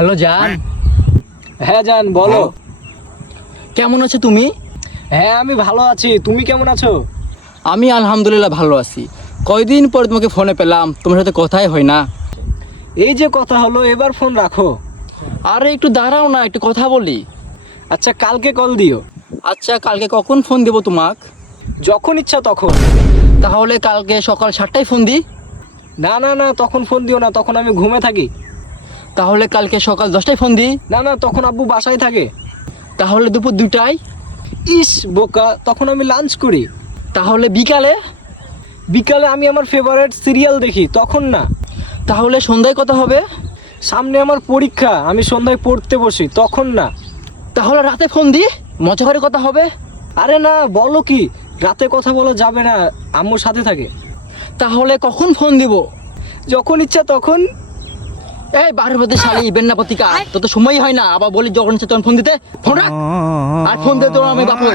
Hello জান। হ্যাঁ জান বলো। কেমন আছো তুমি? হ্যাঁ আমি ভালো আছি, তুমি কেমন আছো? আমি আলহামদুলিল্লাহ ভালো আছি। কয়দিন পর তোমাকে ফোনে পেলাম, তোমার সাথে কথাই হয় না। এই যে কথা হলো, এবার ফোন রাখো। আরে একটু দাঁড়াও না, একটু কথা বলি। আচ্ছা কালকে কল দিও। আচ্ছা কালকে কখন ফোন দেবো তোমাক? যখন ইচ্ছা তখন। তাহলে কালকে সকাল 7টায় ফোন দিই। না না না, তখন ফোন দিও না, তখন আমি ঘুমে থাকি। তাহলে কালকে সকাল 10টায় ফোন দিই। না না, তখন আব্বু বাসায় থাকে। তাহলে দুপুর 2টায়। ইস বোকা, তখন আমি লাঞ্চ করি। তাহলে বিকালে। বিকালে আমি আমার ফেভারিট সিরিয়াল দেখি, তখন না। তাহলে সন্ধ্যায় কথা হবে। সামনে আমার পরীক্ষা, আমি সন্ধ্যায় পড়তে বসি, তখন না। তাহলে রাতে ফোন দিই, মজা করে কথা হবে। আরে না, বলো কি, রাতে কথা বলা যাবে না, আম্মুর সাথে থাকে। তাহলে কখন ফোন দিব? যখন ইচ্ছা তখন। এই বারের মধ্যে শালি বেন্না পত্রিকা, তো সময় হয় না, আবার বলি যখন ইচ্ছা তখন ফোন দিতে। ফোন রাখ। আর ফোন দিতে তো আমি বাপু।